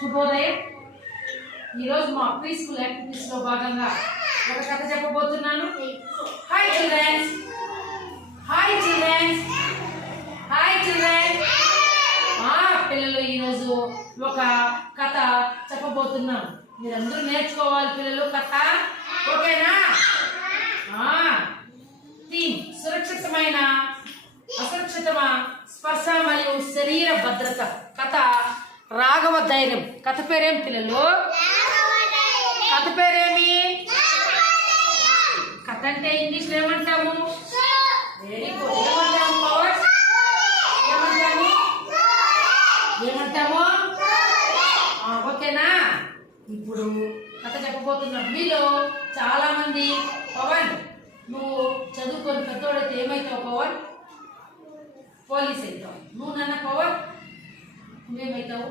శుభోదయం. ఈరోజు మా ప్రీ స్కూల్ యాక్టివిటీస్ లో భాగంగా ఒక కథ చెప్పబోతున్నాను. Hi children's, hi children's, hi children's. పిల్లలు ఈరోజు ఒక కథ చెప్పబోతున్నాను. మీరందరూ నేర్చుకోవాలి పిల్లలు కథ, ఓకేనా? థీమ్ సురక్షితమైన అసురక్షితమ స్పర్శ మరియు శరీర భద్రత. కథ రాఘవ ధైర్యం. కథ పేరేం పిల్లలు? కథ పేరేమి? కథ అంటే ఇంగ్లీష్లో ఏమంటాము? Very good. ఏమంటాము పవర్స్? ఏమంటాము? ఓకేనా? ఇప్పుడు కథ చెప్పబోతున్నాం. మీలో చాలా మంది పవన్ నువ్వు చదువుకొని పెద్దోడైతే ఏమైతావు పవన్? పోలీస్ అవుతావు. నువ్వు నాన్న పవన్ నువ్వేమవుతావు?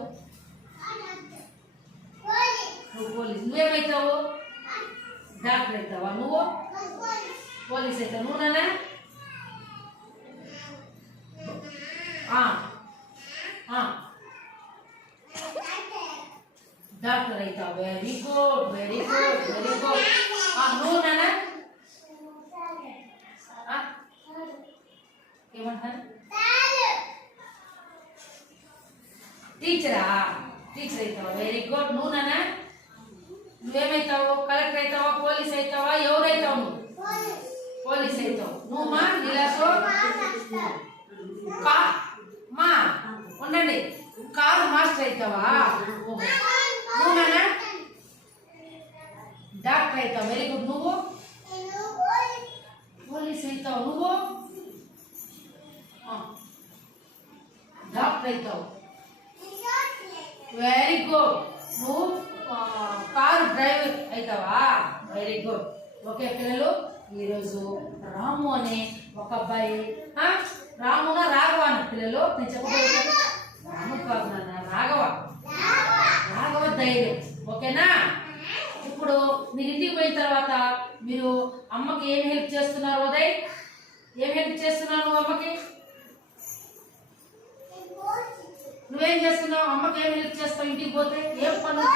నువ్వు పోలీస్. నువ్వేమవుతావు? డాక్టర్ అవుతావా? నువ్వు పోలీస్ అవుతావు. నువ్వు నాన్న డాక్టర్ అవుతావు. Very good, very good, very good. నువ్వు నాన్న ఏమంటారు? టీచరా? టీచర్ అవుతావా? Very good. నువ్వు నాన్న నువ్వేమవుతావు? కలెక్టర్ అవుతావా? పోలీస్ అవుతావా? ఎవరైతావు? నువ్వు పోలీస్ అవుతావు. నువ్వు మా నీలాసో మా ఉండండి కారు మాస్టర్ అవుతావా? నువ్వు నాన్న డాక్టర్ అవుతావు. Very good. నువ్వు పోలీస్ అవుతావు. నువ్వు డాక్టర్ అవుతావు. Very good. నువ్వు కారు డ్రైవర్ అవుతావా? Very good. ఓకే పిల్లలు, ఈరోజు రాము అనే ఒక అబ్బాయి, రామునా రాఘవ అని పిల్లలు నేను చెప్పబోతున్నాను. రాము కాదు నాన్న, రాఘవ. రాఘవ ధైర్యం. ఓకేనా? ఇప్పుడు మీరు ఇంటికి పోయిన తర్వాత మీరు అమ్మకి ఏం హెల్ప్ చేస్తున్నారు? ఉదయ్ ఏం హెల్ప్ చేస్తున్నావు అమ్మకి? నువ్వేం చేస్తున్నావు? అమ్మకి ఏం హెల్ప్ చేస్తావు? ఇంటికి పోతే ఏం పనులు?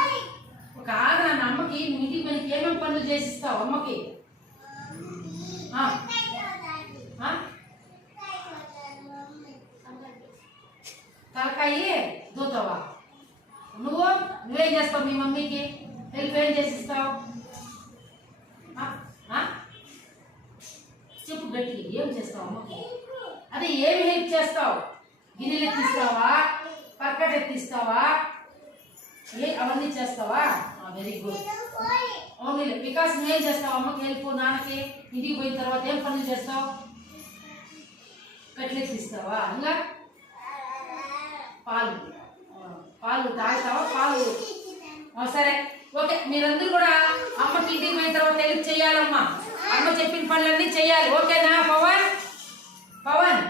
ఒక నాన్న అమ్మకి నువ్వు ఇంటికి పోయి ఏమేమి పనులు చేసిస్తావు అమ్మకి? తలకాయి దూతావా? నువ్వేం చేస్తావు? మీ మమ్మీకి హెల్ప్ ఏం చేసిస్తావు? చెప్పు గట్టి. ఏం చేస్తావు అమ్మకి? అదే ఏమి హెల్ప్ చేస్తావు? గిన్నెలు ఎత్తిస్తావా? పక్కట ఎత్తిస్తావా? అవన్నీ చేస్తావా? Very good. ఓన్లీ బికాస్ నువ్వేం చేస్తావు అమ్మకి హెల్ప్? నాన్నకి ఇంటికి పోయిన తర్వాత ఏం పనులు చేస్తావు? కట్లు ఎత్తిస్తావా? ఇంకా పాలు పాలు తాగుతావా? పాలు సరే ఓకే. మీరందరూ కూడా అమ్మకి ఇంటికి పోయిన తర్వాత హెల్ప్ చేయాలమ్మా. అమ్మ చెప్పిన పనులన్నీ చేయాలి. ఓకేనా పవన్? పవన్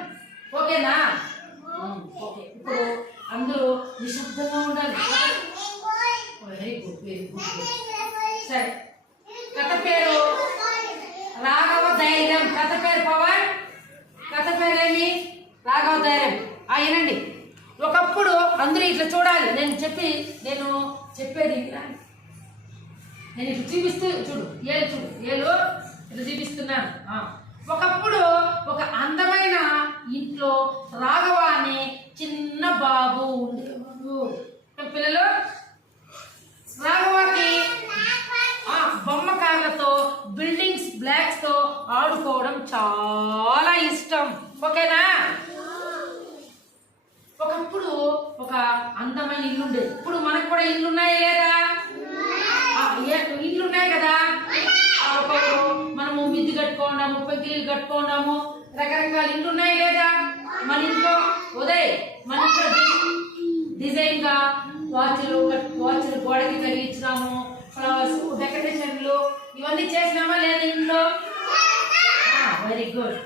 ఓకేనా? ఓకే. ఇప్పుడు అందరూ నిశ్శబ్దంగా ఉండాలి. Very good, very good. సరే, కథ పేరు రాఘవ ధైర్యం. కథ పేరు పవన్. కథ పేరేమి? రాఘవ ధైర్యం. వినండి. ఒకప్పుడు అందరూ ఇట్లా చూడాలి. నేను చెప్పేది నేను ఇట్లా చూపిస్తూ చూడు. ఏళ్ళు చూడు, ఏళ్ళు ఇట్లా చూపిస్తున్నాను. ఒకప్పుడు ఒక అందమైన ఇంట్లో రాఘవ అనే చిన్న బాబు ఉండేవాడు. పిల్లలు, రాఘవకి బొమ్మ కార్లతో, బిల్డింగ్స్ బ్లాక్స్ తో ఆడుకోవడం చాలా ఇష్టం. ఓకేనా? ఒకప్పుడు ఒక అందమైన ఇల్లు ఉండేది. ఇప్పుడు మనకు కూడా ఇల్లు ఉన్నాయి లేదా? ఇల్లు ఉన్నాయి కదా. మనము మిద్ది కట్టుకోండాము, పెంకిలు కట్టుకోండాము, రకరకాల ఇల్లు ఉన్నాయి లేదా మన ఇంట్లో? ఉదయ్ మన ఇంట్లో డిజైన్ గా వాచ్లు గోడకి తగిలించినాము, ఫ్లవర్స్ డెకరేషన్లు ఇవన్నీ చేసినామా లేదా ఇంట్లో? Very good.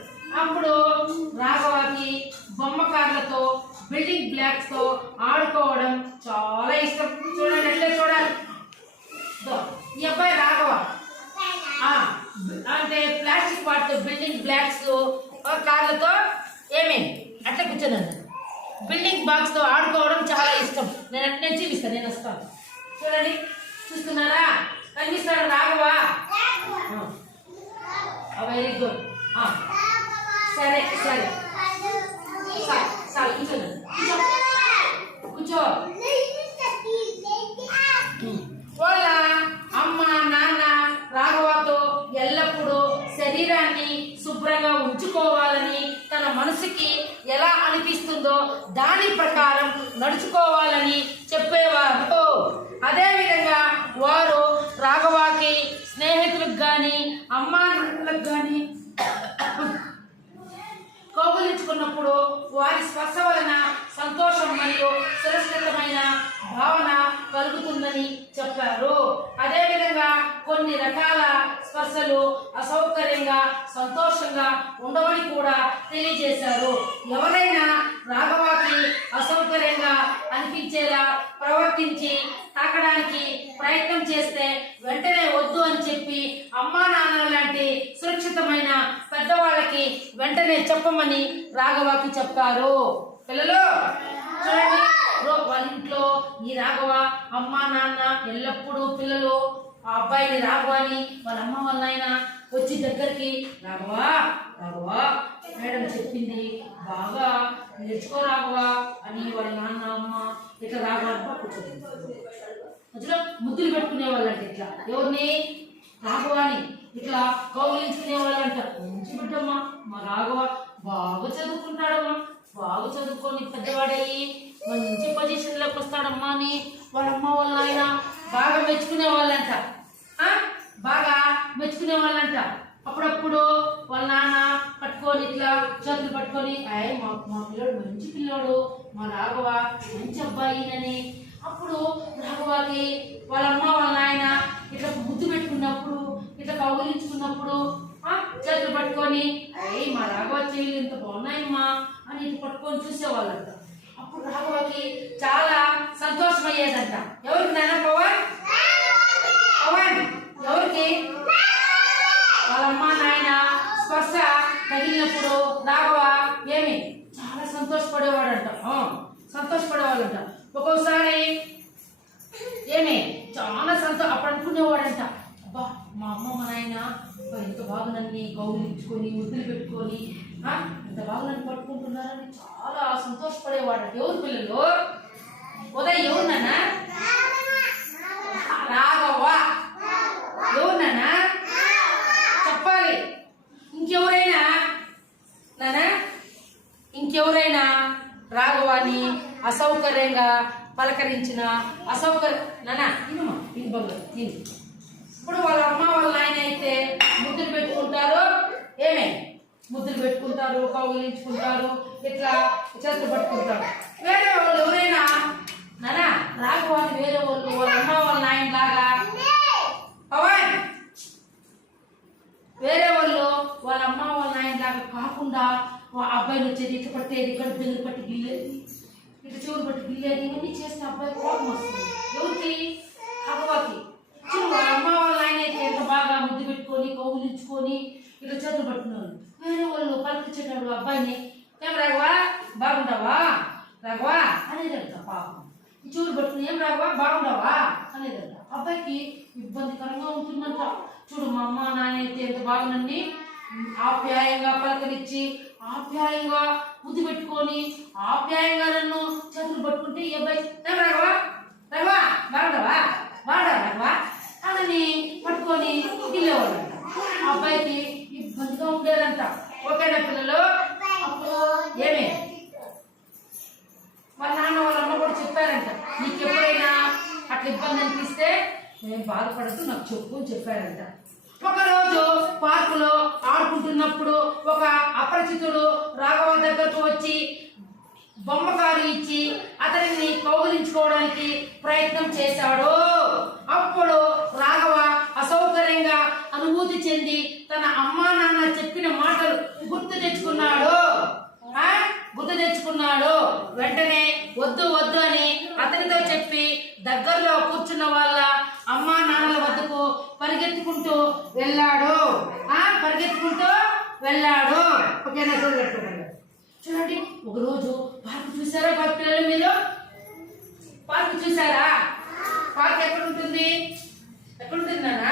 అప్పుడు రాఘవకి బొమ్మ కార్లతో, బిల్డింగ్ బ్లాక్స్ తో ఆడుకోవడం చాలా ఇష్టం. చూడండి, ఎట్లే చూడాలి. ఈ అబ్బాయి రాఘవ అంటే ప్లాస్టిక్ వాటితో, బిల్డింగ్ బ్లాక్స్ కార్లతో ఏమేమి అట్లా కూర్చోదండి, బిల్డింగ్ బాక్స్ తో ఆడుకోవడం చాలా ఇష్టం. నేను అట్నే చూపిస్తాను, నేను వస్తాను. చూడండి, చూస్తున్నారా? కనిపిస్తాడు రాఘవా. Very good. సరే సరే కూర్చో. వాళ్ళ అమ్మ నాన్న రాఘవతో ఎల్లప్పుడూ శరీరాన్ని శుభ్రంగా ఉంచుకోవాలని, తన మనసుకి ఎలా అనిపిస్తుందో దాని ప్రకారం నడుచుకోవాలని చెప్పేవారు. అదేవిధంగా వారు రాఘవాకి స్నేహితులకు కానీ అమ్మా నాన్నలకు కానీ కౌగులించుకున్నప్పుడు వారి స్పర్శ వలన సంతోషం మరియు సురక్షితమైన భావన కలుగుతుందని చెప్పారు. అదేవిధంగా కొన్ని రకాల స్పర్శలు అసౌకర్యంగా సంతోషంగా ఉండవని కూడా తెలియజేశారు. ఎవరైనా రాఘవాకి అసౌకర్యంగా అనిపించేలా ప్రవర్తించి తాకడానికి ప్రయత్నం చేస్తే వెంటనే వద్దు అని చెప్పి అమ్మా నాన్న లాంటి సురక్షితమైన పెద్దవాళ్ళకి వెంటనే చెప్పమని రాఘవకి చెప్పారు. పిల్లలు చూడండి, వాళ్ళ ఇంట్లో ఈ రాఘవ అమ్మా నాన్న ఎల్లప్పుడూ పిల్లలు ఆ అబ్బాయిని రాఘవాని వాళ్ళ అమ్మ వాళ్ళ ఆయన వచ్చి దగ్గరికి రాఘవా రాఘవా మేడం చెప్పింది బాగా నేర్చుకో రాఘవా అని వాళ్ళ నాన్న అమ్మ ఇట్లా రాఘవ కూర్చోండి మధ్యలో ముద్దులు పెట్టుకునే వాళ్ళంట. ఇట్లా ఎవరిని? రాఘవాని ఇట్లా కౌగిలించుకునే వాళ్ళంట. మంచి బిడ్డమ్మా మా రాఘవ బాగా చదువుకుంటాడమ్మా, బాగా చదువుకొని పెద్దవాడయ్యి మంచి పొజిషన్లోకి వస్తాడమ్మా అని వాళ్ళమ్మ వాళ్ళ ఆయన బాగా మెచ్చుకునే వాళ్ళంట. బాగా మెచ్చుకునే వాళ్ళంట. అప్పుడప్పుడు వాళ్ళ నాన్న పట్టుకొని ఇట్లా చేతులు పట్టుకొని మా పిల్లోడు మంచి పిల్లోడు, మా రాఘవ మంచి అబ్బాయినని. అప్పుడు రాఘవకి వాళ్ళ అమ్మ వాళ్ళ నాయన ఇట్లా ముద్దు పెట్టుకున్నప్పుడు ఇట్లా కౌగిలించుకున్నప్పుడు చేతులు పట్టుకొని మా రాఘవ చెయ్యి ఇంత బాగున్నాయమ్మా అని ఇట్లా పట్టుకొని చూసేవాళ్ళంట. అప్పుడు రాఘవకి చాలా సంతోషం అయ్యేదంట. ఎవరికి నాన్న? పవన్ పవన్ ఎవరికి? వాళ్ళ అమ్మ నాయన స్పర్శ తగిలినప్పుడు రాఘవ ఏమి చాలా సంతోషపడేవాడంట. సంతోషపడేవాళ్ళంట. ఒక్కోసారి ఏమి చాలా అప్పుడు అనుకునేవాడంట, అబ్బా మా అమ్మ మా నాయన ఎంత బాగా నన్ను కౌగిలించుకొని ముద్దులు పెట్టుకొని ఎంత బాగా నన్ను పట్టుకుంటున్నారని చాలా సంతోషపడేవాడంట. ఎవరు పిల్లలు? ఉదయ్ ఎవరు నాన్న? రాఘవ. ఎవరు నాన్న చెప్పాలి? ఇంకెవరైనా నాన్న? ఇంకెవరైనా రాఘవాని అసౌకర్యంగా పలకరించిన ఇప్పుడు వాళ్ళ అమ్మ వాళ్ళ నాయన అయితే ముద్దులు పెట్టుకుంటారు. ఏమే ముద్దులు పెట్టుకుంటారు, కౌగిలించుకుంటారు, ఇట్లా చేతులు పట్టుకుంటారు. వేరే వాళ్ళు ఎవరైనా నాన్న రాఘవాని వేరే వాళ్ళు వాళ్ళ అమ్మ వాళ్ళ నాయన లాగా పవన్ వేరే వాళ్ళు వాళ్ళ అమ్మ వాళ్ళ నాయన లాగా కాకుండా అబ్బాయిని వచ్చేది ఇట్లా పట్టేది, ఇక్కడ బిల్లు పట్టి గిల్లేది, ఇట్లా చెవులు పట్టి గిల్లేది, ఇవన్నీ చేస్తే అబ్బాయి కోపం వస్తుంది. ఎవరికి? రాఘవకి. వాళ్ళ అమ్మ వాళ్ళ ఆయన అయితే ఎంత బాగా ముద్దు పెట్టుకొని కౌగులించుకొని ఇట్లా చేతులు పట్టుకున్నారు. వేరే వాళ్ళు పలికించేటప్పుడు అబ్బాయిని ఏం రాఘవా బాగుంటావా రాఘవా అనేదంట. పాపం ఈ చెవులు పట్టుకుని ఏం రాఘవా బాగుంటావా అనేదంట. అబ్బాయికి ఇబ్బందికరంగా ఉంటుందంట. చూడు మా అమ్మ నాన్న అయితే ఎంత బాగా నన్ను ఆప్యాయంగా పలకరించి ఆప్యాయంగా ముద్దు పెట్టుకొని ఆప్యాయంగా నన్ను చేతులు పట్టుకుంటే ఈ అబ్బాయి రాఘవా రాఘవా బాగుంటావా బాగుంటావా రాఘవా అని పట్టుకొని గిల్లేవాడంట. ఆ అబ్బాయికి ఇబ్బందిగా ఉండేదంట. ఓకేనా పిల్లలు? అప్పుడు ఏమే వాళ్ళ నాన్న వాళ్ళ అమ్మ కూడా చెప్పారంట, నీకు ఎప్పుడైనా అట్లా ఇబ్బంది అనిపిస్తే నేను బాధపడద్దు నాకు చెప్పు అని చెప్పారంట. ఒకరోజు పార్కులో ఆడుకుంటున్నప్పుడు ఒక అపరిచితుడు రాఘవ దగ్గరకు వచ్చి బొమ్మకారు ఇచ్చి అతనిని కౌగిలించుకోవడానికి ప్రయత్నం చేశాడు. అప్పుడు రాఘవ అసౌకర్యంగా అనుభూతి చెంది తన అమ్మా నాన్న చెప్పిన మాటలు గుర్తు తెచ్చుకున్నాడు. వెంటనే వద్దు వద్దు అని అతనితో చెప్పి దగ్గరలో కూర్చున్న వాళ్ళ అమ్మా నాన్నల వద్దకు పరిగెత్తుకుంటూ వెళ్ళాడు. ఓకేనా? చూడండి, ఒకరోజు పార్కు చూసారా పిల్లలు? మీరు పార్క్ చూసారా? పార్క్ ఎక్కడ ఉంటుంది నాన్న?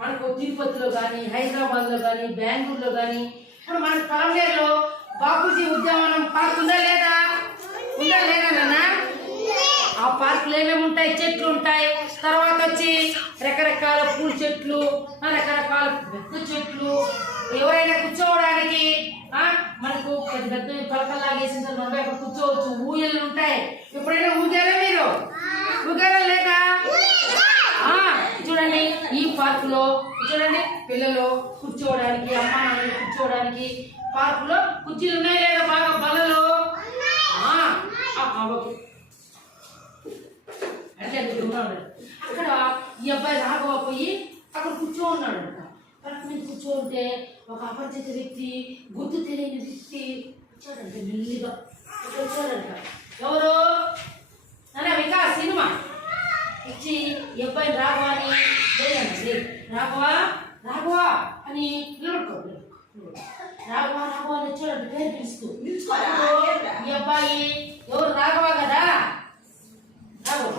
మనకు తిరుపతిలో కానీ, హైదరాబాద్లో కానీ, బెంగళూరులో కానీ, ఇప్పుడు మన కలంనేరులో బాపూజీ ఉద్యానవనం పార్క్ ఉందా లేదా నాన్న? ఆ పార్కులో ఏమేమి ఉంటాయి? చెట్లు ఉంటాయి, తర్వాత వచ్చి రకరకాల పూల చెట్లు, రకరకాల పెద్ద చెట్లు, ఎవరైనా కూర్చోవడానికి మనకు పెద్ద పెద్ద పలకలాగేసిన తర్వాత అక్కడ కూర్చోవచ్చు. ఊయలు ఉంటాయి. ఎప్పుడైనా ఊగారా మీరు? ఊగారా లేదా? చూడండి, ఈ పార్క్ లో చూడండి పిల్లలు కూర్చోవడానికి, అమ్మా నాన్నలు కూర్చోవడానికి పార్క్ లో కుర్చీలు ఉన్నాయి లేదా? బాగా బల్లలు అంటే అక్కడ ఈ అబ్బాయి రాఘవ పోయి అక్కడ కూర్చో ఉన్నాడంట. పక్క మీద కూర్చోంటే ఒక అపరిచిత వ్యక్తి, గుర్తు తెలియని వ్యక్తి వచ్చాడంట. మెల్లిగా వచ్చాడంట. ఎవరు? వికాస్ సినిమా వచ్చి ఈ అబ్బాయిని రాఘవ అని లేదండి, రాఘవ అని నిలబడుకో, రాఘవ అని వచ్చాడంట పేరు పిలుస్తూ. ఈ అబ్బాయి ఎవరు? రాఘవ కదా. రాఘవ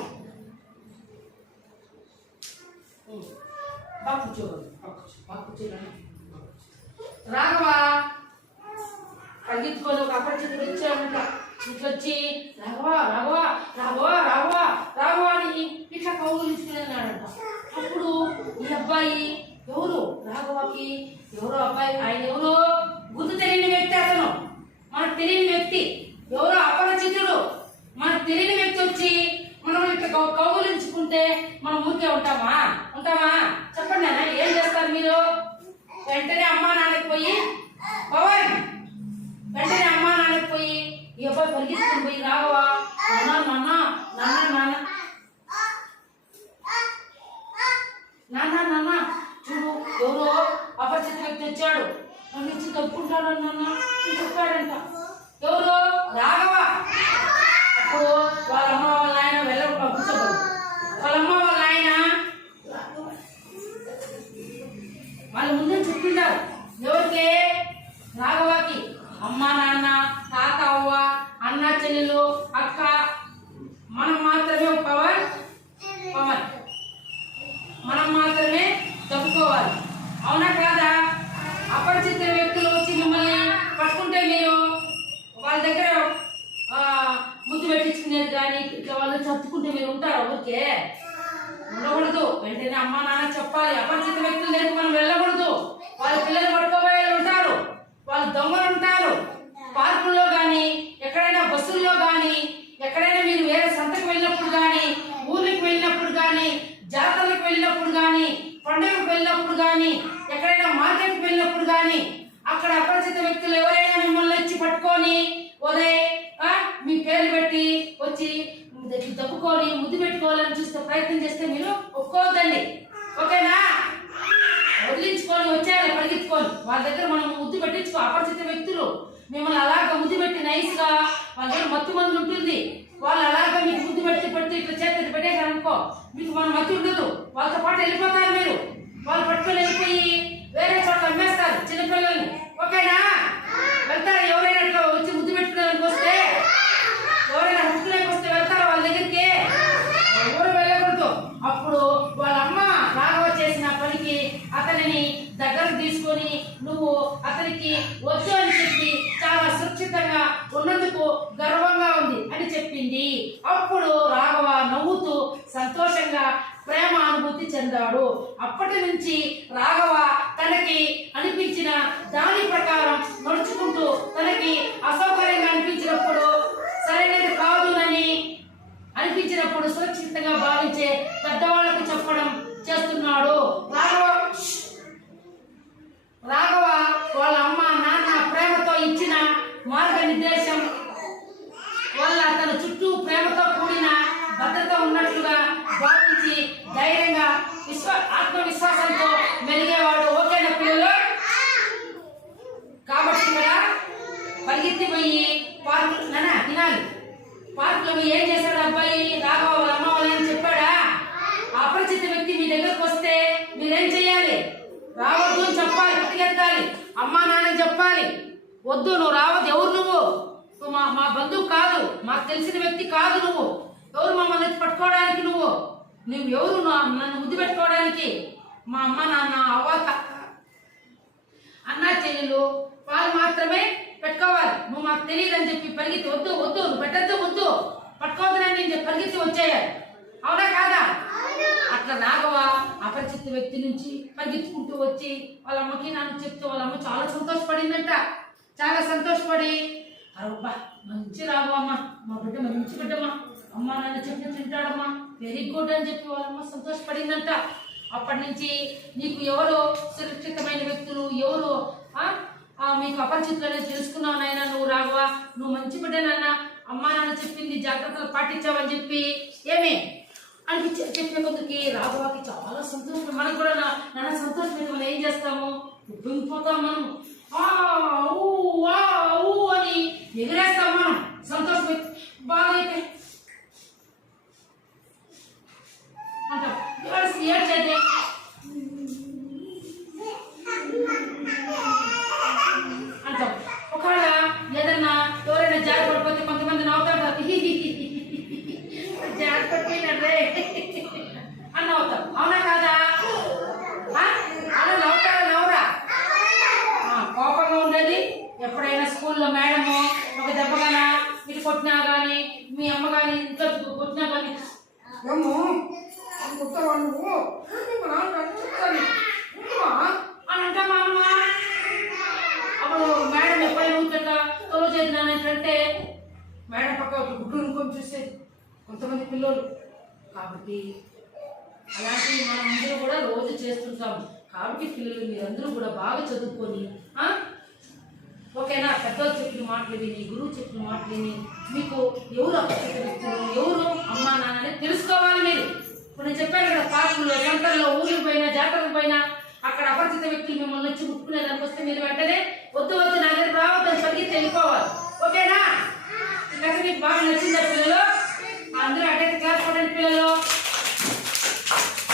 రాఘవ పరిగెత్తుకొని ఒక అపరిచిత వచ్చాడంట. ఇట్లొచ్చి రాఘవ అని ఇట్లా కౌగులించుకున్నాడంట. అప్పుడు ఈ అబ్బాయి ఎవరు? రాఘవకి ఎవరో అబ్బాయి, ఆయన ఎవరో గుర్తు తెలియని వ్యక్తి. అతను మనకు తెలియని వ్యక్తి, ఎవరో అపరిచితుడు, మనకు తెలియని వ్యక్తి వచ్చి మనం ఇట్లా కౌగులించుకుంటే మనం ఊరికే ఉంటామా? చెప్పండి నాన్న, ఏం చేస్తారు మీరు? వెంటనే అమ్మా నాన్నకి పోయి ఈ అబ్బాయి పరిగెత్తుకుని పోయి రాఘవ నాన్న చూడు, ఎవరో అపరిచిత వ్యక్తి వచ్చాడు, నన్ను ఇచ్చి తప్పుకుంటాడు నాన్న చెప్పాడంట. ఎవరు? రాఘవ. అప్పుడు వాళ్ళ అమ్మ వాళ్ళ ఆయన కూర్చోబడు. వాళ్ళ అమ్మ వాళ్ళ ఆయన వాళ్ళ ముందే చెప్పిండారు. ఎవరికి? రాఘవకి. అమ్మ నాన్న, తాత అవ్వ, అన్న చెల్లెలు, అక్క, మనం మాత్రమే పవన్, మనం మాత్రమే తప్పుకోవాలి. అవునా కాదా? అపరిచిత వ్యక్తులు వచ్చి మిమ్మల్ని పట్టుకుంటే మీరు వాళ్ళ దగ్గర ముద్దు పెట్టించుకునేది కానీ ఇట్లా వాళ్ళు చచ్చుకుంటే మీరు ఉంటారు? ఊరికే ఉండకూడదు. వెంటనే అమ్మా నాన్న చెప్పాలి. అపరిచిత వ్యక్తుల దగ్గరికి మనం వెళ్ళకూడదు. వాళ్ళ పిల్లలు పట్టుకోబోయే ఉంటారు, వాళ్ళు దొంగలు ఉంటారు. పార్కుల్లో కానీ, ఎక్కడైనా బస్సుల్లో కానీ, ఎక్కడైనా మీరు వేరే సంతకు వెళ్ళినప్పుడు కానీ, ఊరికి వెళ్ళినప్పుడు కానీ, జాతరలకు వెళ్ళినప్పుడు కానీ, పండుగకు వెళ్ళినప్పుడు కానీ, ఎక్కడైనా మార్కెట్కి వెళ్ళినప్పుడు కానీ, అక్కడ అపరిచిత వ్యక్తులు ఎవరైనా మిమ్మల్ని వచ్చి పట్టుకొని మీ పేరు పెట్టి వచ్చి దప్పుకొని ముద్దు పెట్టుకోవాలని చూస్తే ప్రయత్నం చేస్తే మీరు ఒప్పుకోవద్దండి. ఓకేనా? వదిలించుకొని వచ్చారు పరిగెత్తుకొని వాళ్ళ దగ్గర మనం ముద్దు పెట్టించుకో. అపరిచిత వ్యక్తులు మిమ్మల్ని అలాగా ముద్దు పెట్టి నైస్ గా, వాళ్ళ దగ్గర మత్తు మంది ఉంటుంది, వాళ్ళు అలాగా మీకు ముద్దు పెడుతూ ఇట్లా చేతి పెట్టేశారు అనుకో, మీకు మన మత్తు ఉండదు. వాళ్ళతో పాటు వెళ్ళిపోతారు మీరు. వాళ్ళు పట్టుకొని వెళ్ళిపోయి వేరే చోట్ల అమ్మేస్తారు చిన్నపిల్లల్ని. ఓకేనా? వెళ్తారు. ఎవరైనా ఇట్లా వచ్చి ముద్దు పెట్టుకోవడానికి వస్తే, ఎవరైనా హక్కులేకి వస్తే వెళ్తారు వాళ్ళ దగ్గరికి. ఎవరు వెళ్ళకూడదు. అప్పుడు వాళ్ళ అమ్మ రాఘవ చేసిన పనికి అతనిని దగ్గరకు తీసుకొని నువ్వు అతనికి వద్దు అని చెప్పి చాలా సురక్షితంగా ఉన్నందుకు గర్వంగా ఉంది అని చెప్పింది. అప్పుడు రాఘవ నవ్వుతూ సంతోషంగా ప్రేమ అనుభూతి చెందాడు. అప్పటి నుంచి రాఘవ తనకి అనిపించిన దాని ప్రకారం నడుచుకుంటూ తనకి అసౌకర్యంగా అనిపించినప్పుడు, సరైనది కాదునని అనిపించినప్పుడు సురక్షితంగా భావించే పెద్దవాళ్లకు చెప్పడం చేస్తున్నాడు. రాఘవ వాళ్ళ అమ్మ నాన్న ప్రేమతో ఇచ్చిన మార్గనిర్దేశం వల్ల తన చుట్టూ ప్రేమతో కూడిన భద్రత ఉన్నట్లుగా భావించి ధైర్యంగా ఆత్మవిశ్వాసంతో మెలిగేవాడు. ఓకేనా పిల్లలు? కాబట్టి ఇక్కడ పరిగెత్తిపోయి పార్కు తినాలి. పార్కులో ఏం చేశాడు అబ్బాయి? రాఘవ వాళ్ళ అమ్మ వాళ్ళని చెప్పాడా? అపరిచిత వ్యక్తి మీ దగ్గరకు వస్తే మీరేం చెయ్యాలి? రావద్దు అని చెప్పాలి, పరిగెత్తాలి. అమ్మా నాన్న చెప్పాలి, వద్దు నువ్వు రావద్దు. ఎవరు నువ్వు? మా బంధువు కాదు, మాకు తెలిసిన వ్యక్తి కాదు నువ్వు. ఎవరు మమ్మల్ని వచ్చి పట్టుకోవడానికి? నువ్వు ఎవరు నన్ను ముద్దు పెట్టుకోవడానికి? మా అమ్మ నాన్న అవ్వ అన్న చెల్లెలు వాళ్ళు మాత్రమే పెట్టుకోవాలి. నువ్వు మాకు తెలియదని చెప్పి పరిగెత్తి వద్దు వద్దు నువ్వు పెట్టద్దు వద్దు పట్టుకోవద్దని నేను చెప్పి పరిగెత్తి వచ్చేయాలి. అవునా కాదా? అట్లా రాఘవ అపరిచిత వ్యక్తి నుంచి పరిగెత్తుకుంటూ వచ్చి వాళ్ళ అమ్మకి నాన్న చెప్తూ వాళ్ళ అమ్మ చాలా సంతోషపడిందంట. చాలా సంతోషపడి అబ్బా మంచి రాఘవమ్మ, మా బిడ్డ మంచి బిడ్డమ్మా, అమ్మ నాన్న చెప్పి తింటాడమ్మా, వెరీ గుడ్ అని చెప్పి వాళ్ళమ్మ సంతోషపడిందంట. అప్పటి నుంచి నీకు ఎవరో సురక్షితమైన వ్యక్తులు ఎవరు మీకు అపరిచితులని తెలుసుకున్నావు నాయన. నువ్వు రాఘవ నువ్వు మంచి బిడ్డ నాన్న, అమ్మా నాన్న చెప్పింది జాగ్రత్తలు పాటించావని చెప్పి ఏమి అని చెప్పిన కొందరికి రాఘవకి చాలా సంతోషం. మనకు కూడా నాన్న సంతోషం మనం ఏం చేస్తాము? ఉబ్బిపోతాం మనం, అని ఎగిరేస్తాం మనం సంతోషం బాగా అయితే అంటాం. ఏడ్చేదే అంటాం. ఒకవేళ ఏదన్నా ఎవరైనా జారి పడిపోతే కొంతమంది నవ్వుతారు, జారి పడిపోయినట్లే అని నవ్వుతాం. అవునా కాదా? అలా నవ్వుతారా నవ్వురా? కోపంగా ఉండేది. ఎప్పుడైనా స్కూల్లో మేడము ఒక దెబ్బగానా ఇది కొట్టినా కానీ మీ అమ్మ కానీ ఇంట్లో కొట్టినా కానీ అని అంటామా అమ్మ? అప్పుడు మేడం ఎప్పుడైనా ఊచట తొలో చేద్దానంటే మేడం పక్క గుడ్డు ఇంకొని చూసేది కొంతమంది పిల్లలు. కాబట్టి అలాంటివి మనం అందరూ కూడా రోజు చేస్తుంటాము. కాబట్టి పిల్లలు మీరందరూ కూడా బాగా చదువుకొని ఓకేనా, పెద్దలు చెప్పిన మాటలు విని గురువు చెప్పిన మాటలు విని మీకు ఎవరు అపరిచిత వ్యక్తులు ఎవరు అమ్మా నాన్న అనేది తెలుసుకోవాలి. మీరు ఇప్పుడు నేను చెప్పాను కదా, పార్కుల్లో సెంటర్లో ఊరికి పోయినా జాతరకు పోయినా అక్కడ అపరిచిత వ్యక్తులు మిమ్మల్ని వచ్చి ముట్టుకునేదానికి వస్తే మీరు వెంటనే వద్దు వద్దు నా దగ్గర రావద్దని పరిగెత్తి వెళ్ళిపోవాలి. ఓకేనా? మీకు బాగా నచ్చిందా?